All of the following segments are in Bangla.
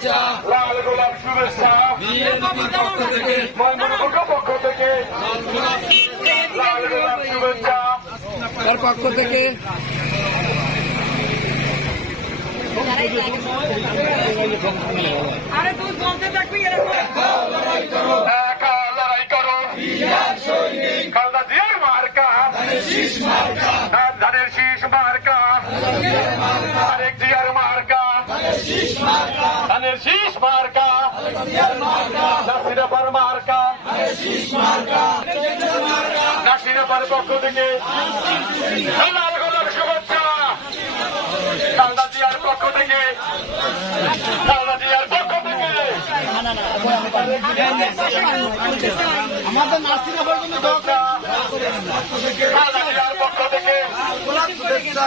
শুভেচ্ছা লাল গোলাপ শুভেচ্ছা। বিএনপির পক্ষ থেকে ময়মনসিংহ পক্ষ থেকে লাল গোলাপ শুভেচ্ছা। তার পক্ষ থেকে। আরে তুই চলতে থাকবি এরকম। একা লড়াই করো। খালদা জিয়ার মার্কা। ধানের শীষ মার্কা আরেক জিয়ার মার্কা ধানের শীষ মার্কা। মার্কা। পক্ষ থেকে লাল গোলাপ শুভেচ্ছা। খালদা জিয়ার পক্ষ থেকে। খালদা জিয়ার পক্ষ থেকে। আমাদের জন্য জিয়ার পক্ষ থেকে। লাল গোলাপ শুভেচ্ছা।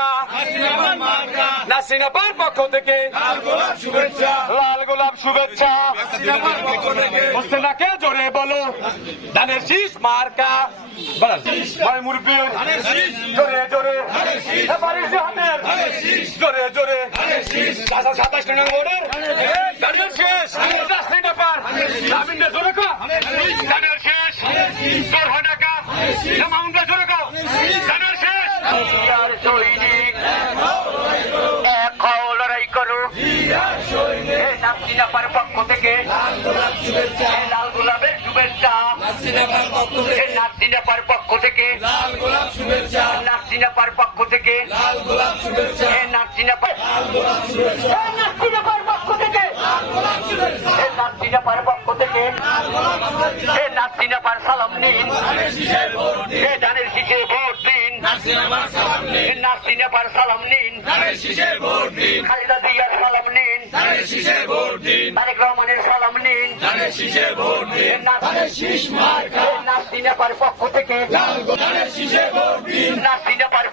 নাসিনাপার পক্ষ থেকে লাল গোলাপ শুভেচ্ছা হোসেনাকে জোরে বলো ধানের শীষ মার্কা মুরব্বী জোরে জোরে জোরে জোরে চাষা সাতাশ নম্বরের ধানের শেষ রাস্তায় ব্যাপার জামিনটা জোরে কো ধানের শেষ তোর হয় না জোরে কো ধানের শেষ আর সৈনিক নামচিনাপার পক্ষ থেকে। লাল গোলাপের শুভেচ্ছা। এই নামচিনাপার পক্ষ থেকে। নামচিনাপার পক্ষ থেকে। এই নামচিনাপার পক্ষ থেকে। এই নামচিনাপার পক্ষ থেকে। এই নামচিনাপার সালাম নিন। ধানের শীষে ভোট দিন। এই নামচিনাপার সালাম নিন। খালিদা দিয়ার তারেক রহমানের সালাম নিন। নাসিনাপার পক্ষ থেকে। নাসিনাপার পক্ষ থেকে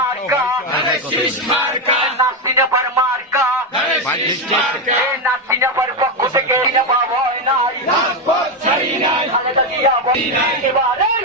খালেদা দিয়ার মার্কা নাসিনাপার মার্কা এই নাসিনাপার পক্ষ থেকে সিনেমা ভয় নাই খালেদা জিয়া ভয় নাই। এবারের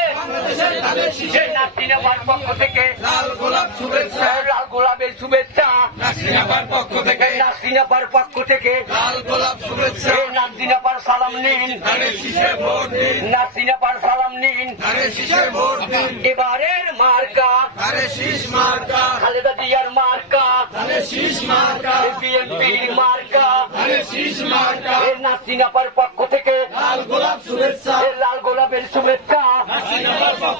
নাসিনাপার পক্ষ থেকে লাল গোলাপ শুভেচ্ছা। এ লাল গোলাপের শুভেচ্ছা। পক্ষ থেকে। পক্ষ থেকে। লাল গোলাপ শুভেচ্ছা। সালাম নিন। ধানের শীষে ভোট দিন। সালাম নিন। ধানের শীষে ভোট দিন। এবারের মার্কা। ধানের শীষ মার্কা। খালেদা জিয়ার মার্কা। ধানের শীষ মার্কা। বিএনপির মার্কা। ধানের শীষ মার্কা। পক্ষ থেকে। লাল গোলাপ শুভেচ্ছা। লাল গোলাপের শুভেচ্ছা।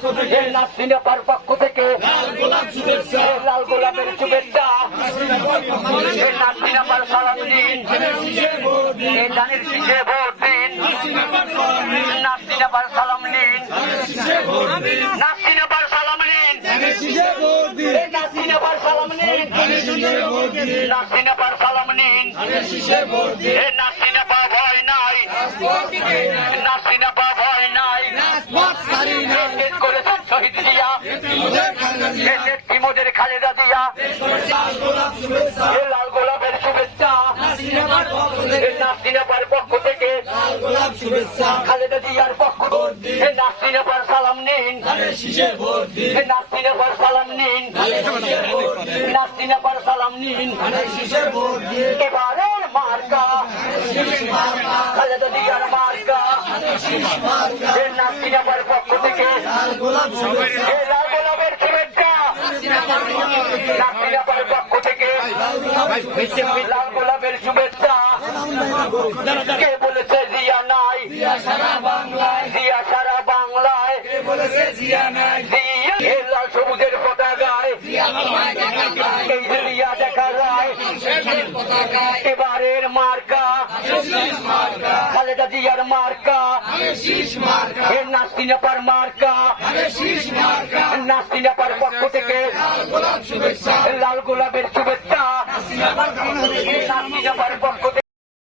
পক্ষ থেকে এই পক্ষ থেকে, লাল গোলাপের শুভেচ্ছা। নাসিনাপার সালাম দিন ধানের শীষে ভোট দিন? নাসিনাবার সালাম নিন ভোট সালাম নিন নাসিনাপার সালাম নিন নাসিনাপার সালাম নিন দেশের ইমোজের খালেদা জিয়া লাল গোলাপের শুভেচ্ছা। নাসিনাপার পক্ষ থেকে, খালেদা জিয়ার পক্ষ নাসিনাপার সালাম নিন। নাসিনাপার সালাম নিন। নাসিনাপার সালাম নিন। এবারে মার্কা। খালেদা জিয়ার মার্কা। এ নাসরিনের পর পক্ষ থেকে। লাল গোলাপের শুভেচ্ছা পক্ষ থেকে। লাল গোলাপের শুভেচ্ছা। কে বলেছে জিয়া নাই? বাংলায়। জিয়া সারা বাংলায়। জিয়া নাই জিয়া এ লাল সবুজের পতাকায় এই যে জিয়া দেখা যায় এবারের মার্কা খালেদা জিয়ার মার্কা। এর নাস্তিনাপার মার্কা। নাস্তিনাপার পক্ষ থেকে লাল গোলাপের শুভেচ্ছা। নাস্তিনাপার পক্ষ থেকে